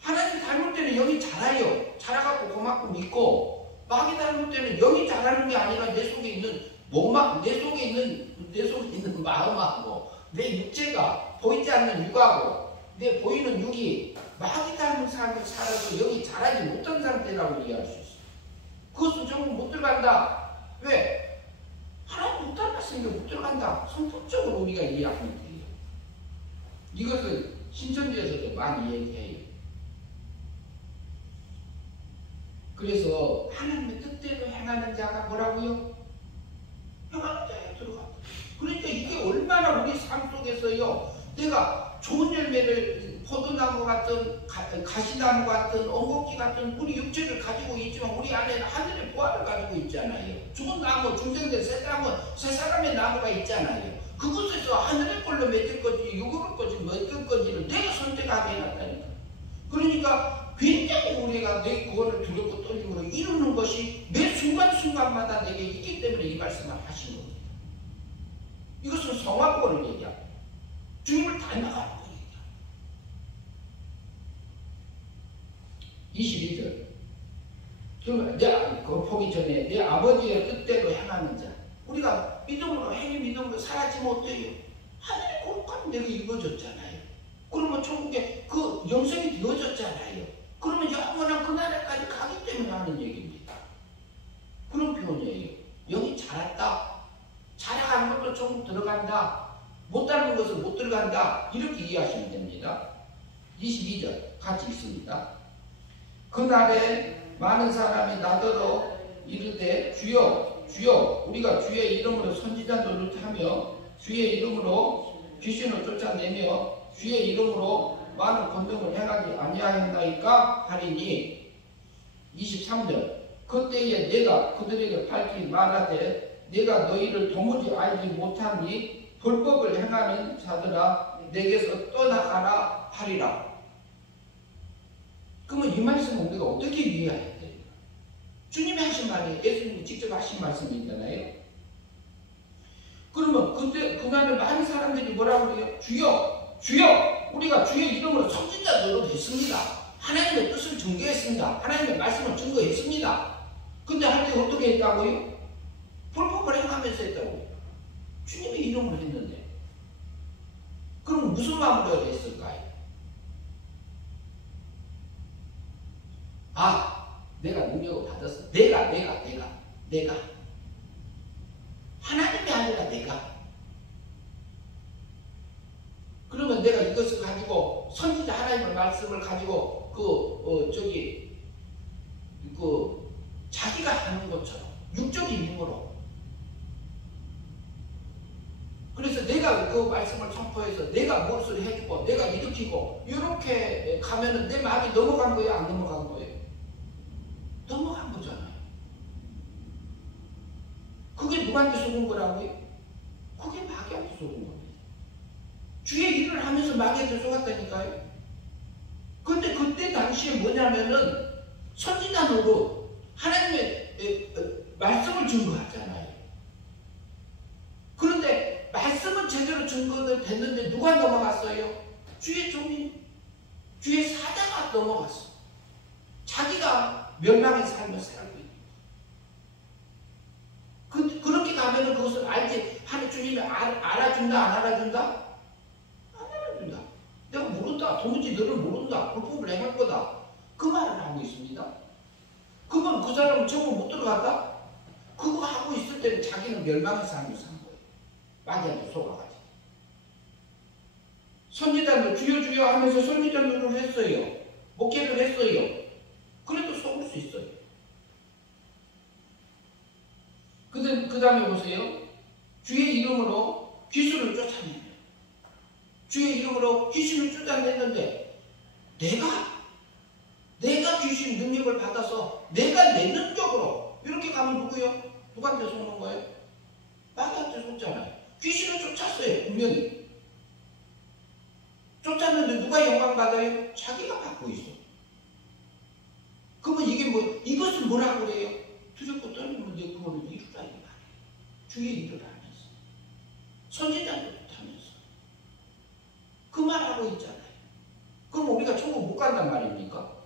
하나님 닮을 때는 영이 자라요. 자라갖고 고맙고 믿고, 마귀 닮을 때는 영이 자라는 게 아니라 내 속에 있는 몸만, 내 속에 있는 마음하고 내 육체가 보이지 않는 육하고 내 보이는 육이 마귀 닮은 삶을 살아서 영이 자라지 못한 상태라고 이해할 수 있어요. 그것은 정말 못 들어간다. 왜? 하나님 못 닮았으니까 못 들어간다. 성격적으로 우리가 이해하면 돼요. 이것을 신천지에서도 많이 얘기해요. 그래서 하나님의 뜻대로 행하는 자가 뭐라고요? 행하는 자에 들어간다. 그러니까 이게 얼마나 우리 삶 속에서요, 내가 좋은 열매를 포도나무 같은 가시나무 같은 엉겅퀴 같은 우리 육체를 가지고 있지만 우리 안에는 하늘의 보화를 가지고 있잖아요. 좋은 나무, 중생된 새 사람의 나무가 있잖아요. 그곳에서 하늘의 걸로 맺을 건지 육으로 맺을 건지를 내가 선택하게 해놨다니까. 그러니까 굉장히 우리가 내 구원을 두렵고 떨림으로 이루는 것이 매 순간순간마다 내게 있기 때문에 이 말씀을 하신 겁니다. 이것은 성화구원을 얘기합니다. 주님을 닮아가는 거 얘기합니다. 22절. 그러면 그 보기 전에 내 아버지의 뜻대로 행하는 자. 우리가 믿음으로 행위 믿음으로 살았지 못해요. 하늘의 거룩함이 내가 이루어졌잖아요. 그러면 천국에 그 영생이 되어졌잖아요. 그러면 영원한 그 나라까지 가기 때문에 하는 얘기입니다. 그런 표현이에요. 영이 자랐다. 자라가는 것도 천국 들어간다. 못 닮은 것은 못 들어간다. 이렇게 이해하시면 됩니다. 22절 같이 읽습니다. 그날에 많은 사람이 나더러 이르되 주여 주여 우리가 주의 이름으로 선지자 노릇하며 주의 이름으로 귀신을 쫓아내며 주의 이름으로 많은 권능을 행하지 아니하였나이까 하리니. 23절 그때에 내가 그들에게 밝히 말하되 내가 너희를 도무지 알지 못하니 불법을 행하는 자들아 내게서 떠나가라 하리라. 그러면 이 말씀은 우리가 어떻게 이해해야 돼요? 주님이 하신 말이 예수님이 직접 하신 말씀이잖아요. 그러면 그날에 많은 사람들이 뭐라고 그래요? 주여 주여 우리가 주의 이름으로 선지자 노릇했습니다. 하나님의 뜻을 증거했습니다. 하나님의 말씀을 증거했습니다. 근데 할 때 어떻게 했다고요? 불법을 행하면서 했다고요. 주님의 이름으로 했는데. 그럼 무슨 마음으로 했을까요? 내가 능력을 받았어. 내가 하나님이 아니라 내가. 그러면 내가 이것을 가지고 선지자 하나님의 말씀을 가지고 자기가 하는 것처럼 육적인 힘으로. 그래서 내가 그 말씀을 선포해서 내가 무엇을 해주고 내가 일으키고 이렇게 가면은 내 마음이 넘어간 거예요? 안 넘어간 거예요? 넘어간 거잖아요. 그게 누구한테 속은 거라고요? 그게 마귀한테 속은 겁니다. 주의 일을 하면서 마귀한테 속았다니까요. 근데 그때 당시에 뭐냐면은 선지자노릇 하나님의 말씀을 증거하잖아요. 그런데 말씀은 제대로 증거가 됐는데 누가 넘어갔어요? 주의 종이, 주의 사자가 넘어갔어. 자기가 멸망의 삶을 살고 있는. 그렇게 가면은 그것을 알지. 하나님 주님이 알아준다, 안 알아준다? 안 알아준다. 내가 모른다. 도무지 너를 모른다. 불법을 행할 거다. 그 말을 하고 있습니다. 그건 그 사람은 천국 못 들어갔다? 그거 하고 있을 때는 자기는 멸망의 삶을 산 거예요. 마귀한테 속아가지고. 선지자도 주여 주여 하면서 선지자 노릇을 했어요. 목회를 했어요. 그래도 속을 수 있어요. 그 다음에 보세요. 주의 이름으로 귀신을 쫓아내요. 주의 이름으로 귀신을 쫓아냈는데 내가 귀신 능력을 받아서 내가 내 능력으로 이렇게 가면 누구요? 누구한테 속는 거예요? 마귀한테 속잖아요. 귀신을 쫓았어요. 분명히. 쫓았는데 누가 영광 받아요? 자기가 받고 있어. 그러면 이게 이것을 뭐라고 그래요? 두렵고 떨리면 내 그거를 이루라 이 말이에요. 주의 일을 하면서 선지자도 못하면서 그 말하고 있잖아요. 그럼 우리가 천국 못 간단 말입니까?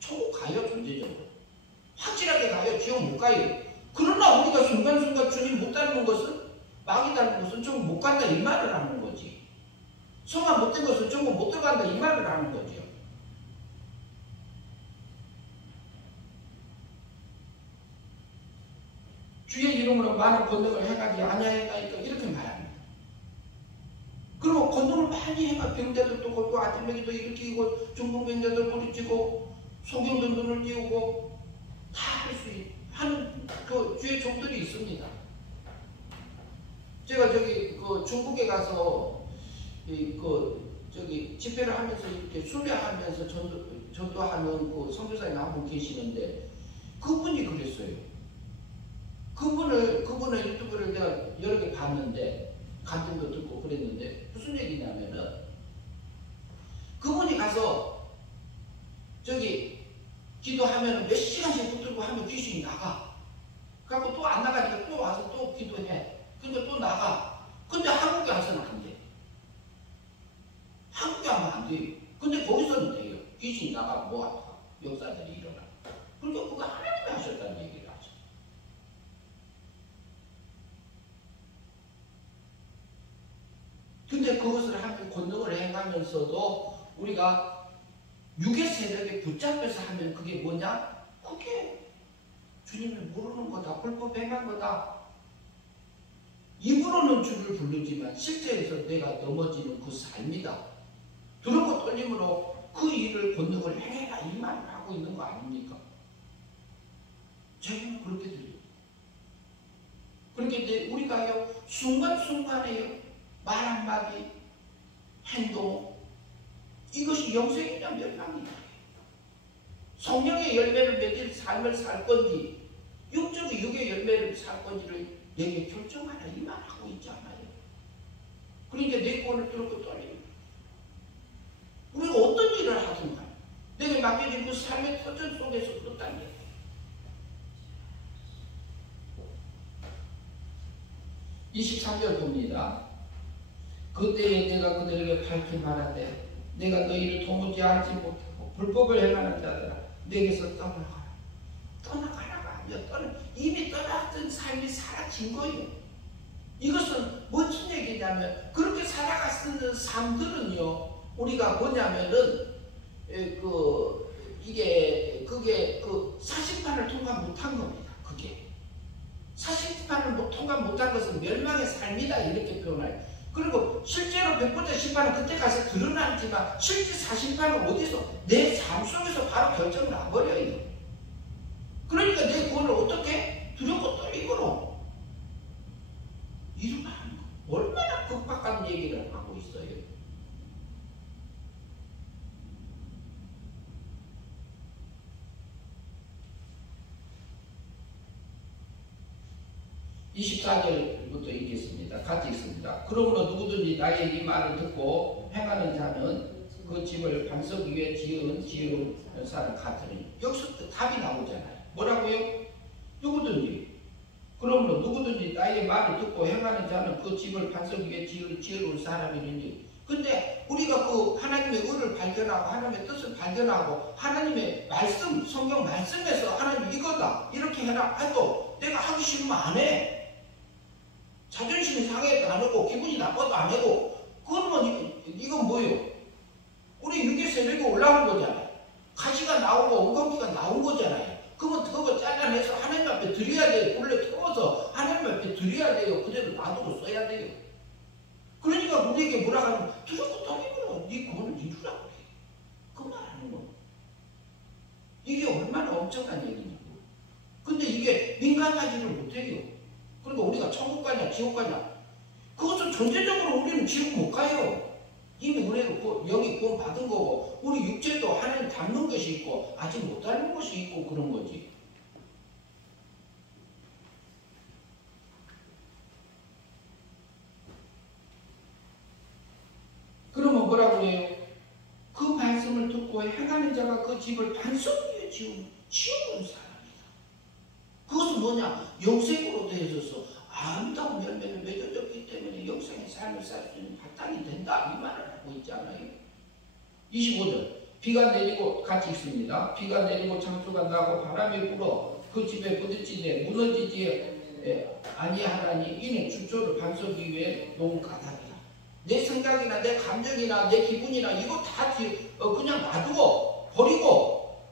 천국 가요. 존재적으로 확실하게 가요. 지옥 못 가요. 그러나 우리가 순간순간 주님 못 닮은 것은 마귀 닮은 것은 천국 못 간다 이 말을 하는 거지. 성화 못된 것은 천국 못 들어간다 이 말을 하는 거죠. 주의 이름으로 많은 권능을 행하지 아니하였나이까 이렇게 말합니다. 그리고 권능을 많이 행하 병자들도 걸고 아들매기도 일으키고 중풍병자들 부딪히고 소경들 눈을 띄우고 다 할 수 하는 그 주의 종들이 있습니다. 제가 저기 그 중국에 가서 집회를 하면서 이렇게 순례하면서 전도하는 그 선교사님 한 분 계시는데 그분이 그랬어요. 그분의 유튜브를 내가 여러 개 봤는데 간증도 듣고 그랬는데 무슨 얘기냐면은 그분이 가서 저기 기도하면 몇 시간씩 붙들고 하면 귀신이 나가. 그래갖고 또 안 나가니까 또 와서 또 기도해. 근데 또 나가. 근데 한국에 와서는 안 돼. 한국에 하면 안 돼요. 근데 거기서는 돼요. 귀신이 나가고 뭐 역사들이 일어나. 그러니까 그거 하나님이 하셨다는 얘기를 하죠. 근데 그것을 하면 권능을 행하면서도 우리가 육의 세력에 붙잡혀서 하면 그게 뭐냐? 그게 주님을 모르는 거다. 불법 행한 거다. 입으로는 주를 부르지만 실제에서 내가 넘어지는 그 삶이다. 두렵고 떨림으로 그 일을 권능을 해라 이 말을 하고 있는 거 아닙니까? 저희는 그렇게 들려요. 그렇게 우리가요 순간순간에요 말 한마디 행동 이것이 영생이냐 멸망이냐 성령의 열매를 맺을 삶을 살 건지 육적의 육의 열매를 살 건지를 내게 결정하라 이 말 하고 있지 않아요. 그러니까 내 권을 들었고 떨립니다. 우리가 어떤 일을 하든가 내게 맡겨진 그 삶의 터전 속에서 그렇다는 게 23절 봅니다. 그때에 내가 그들에게 밝히 말하되 내가 너희를 도무지 알지 못하고 불법을 행하는 자들아 내게서 떠나가라. 떠나가라가 아니야. 이미 떠났던 삶이 사라진 거예요. 이것은 무슨 얘기냐면 그렇게 살아갔었는 삶들은요 우리가 뭐냐면은 그게 그 사심판을 통과 못한 겁니다. 그게 사심판을 통과 못한 것은 멸망의 삶이다 이렇게 표현해요. 그리고 실제로 100번째 심판은 그때 가서 드러나지만 실제 사심판은 어디서? 내 삶 속에서 바로 결정을 놔버려요. 그러니까 내 구원을 어떻게? 두렵고 떨림으로 이루면 하는 거. 얼마나 급박한 얘기를 하고 있어요. (24절부터) 읽겠습니다. 같이 읽습니다. 그러므로 누구든지 나의 이 말을 듣고 행하는 자는 그 집을 반석 위에 지은 사람 같으니 여기서 답이 나오잖아요. 뭐라고요? 누구든지 그러므로 누구든지 나의 말을 듣고 행하는 자는 그 집을 반석 위에 지은 사람이니 근데 우리가 그 하나님의 의를 발견하고 하나님의 뜻을 발견하고 하나님의 말씀 성경 말씀에서 하나님 이거다 이렇게 해라 해도 내가 하기 싫으면 안 해. 자존심이 상해도 안 하고 기분이 나빠도 안 하고 그건 이건 뭐예요? 우리 육의 세력이 올라오는 거잖아요. 가시가 나오고 돌아가면 두렵고 떨리면 네 구원을 이루라고 그래. 그 말하는 거. 이게 얼마나 엄청난 얘기냐고. 근데 이게 민감하지를 못해요. 그러니까 우리가 천국 가냐 지옥 가냐 그것은 존재적으로 우리는 지옥 못 가요. 이미 은혜로 영이 구원 받은 거고 우리 육체도 하나님 닮는 것이 있고 아직 못 닮은 것이 있고 그런 거지. 그러면 뭐라고 해요? 그 말씀을 듣고 행하는 자가 그 집을 반석 위에 지은 사람이다. 그것은 뭐냐? 영생으로 되어져서 아름다운 열매를 맺어졌기 때문에 영생의 삶을 살 수 있는 바탕이 된다. 이 말을 하고 있잖아요. 25절 비가 내리고 같이 있습니다. 비가 내리고 창수가 나고 바람이 불어 그 집에 부딪히되 무너지지 아니하나니 이는 주초를 반석 위에 놓은 가닥이라. 내 생각이나 내 감정이나 내 기분이나 이거 다 그냥 놔두고 버리고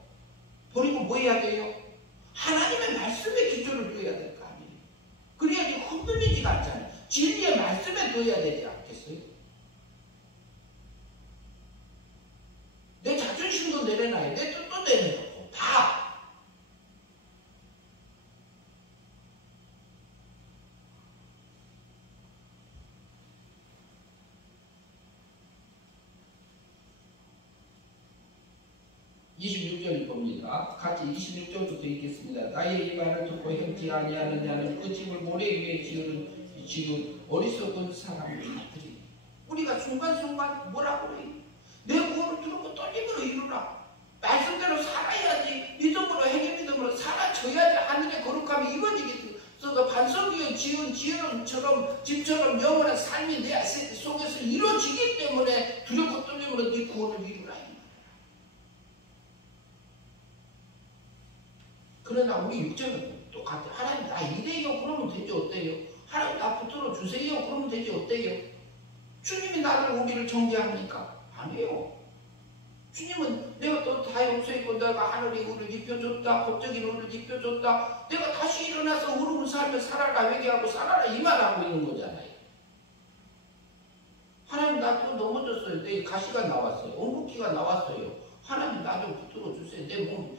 뭐 해야 돼요? 하나님의 말씀에 기초를 둬야 될 거 아니에요. 그래야지 흔들리지가 않잖아요. 진리의 말씀에 둬야 되지 않겠어요? 내 자존심도 내려놔야 내 뜻도 내려놓고 다. 26절 봅니다. 같이 26절부터 읽겠습니다. 나의 이 말을 듣고 행치 아니하는 자는 그 집을 모래 위에 지은 어리석은 사람들이. 우리가 순간순간 뭐라고 그래요? 내 구원을 들고 떨림으로 이루라. 말씀대로 살아야지. 믿음으로 행위 믿음으로 살아줘야지 하늘의 거룩함이 이루어지겠지. 그래서 반석 위에 지은 집처럼 영원한 삶이 내 속에서 이루어지기 때문에 두렵고 떨림으로 네 구원을 이루라. 그러나 우리 육체는 똑같아. 하나님 나 이래요 그러면 되지 어때요? 하나님 나 붙들어 주세요 그러면 되지 어때요? 주님이 우리를 정죄합니까? 아니에요. 주님은 내가 또 다 용서했고 내가 하늘이 우리를 입혀줬다. 법적인 우리를 입혀줬다. 내가 다시 일어나서 의로운 삶을 살아라 회개하고 살아라 이 말하고 있는 거잖아요. 하나님 나 또 넘어졌어요. 내 가시가 나왔어요. 엉겅퀴가 나왔어요. 하나님 나 좀 붙들어 주세요. 내 몸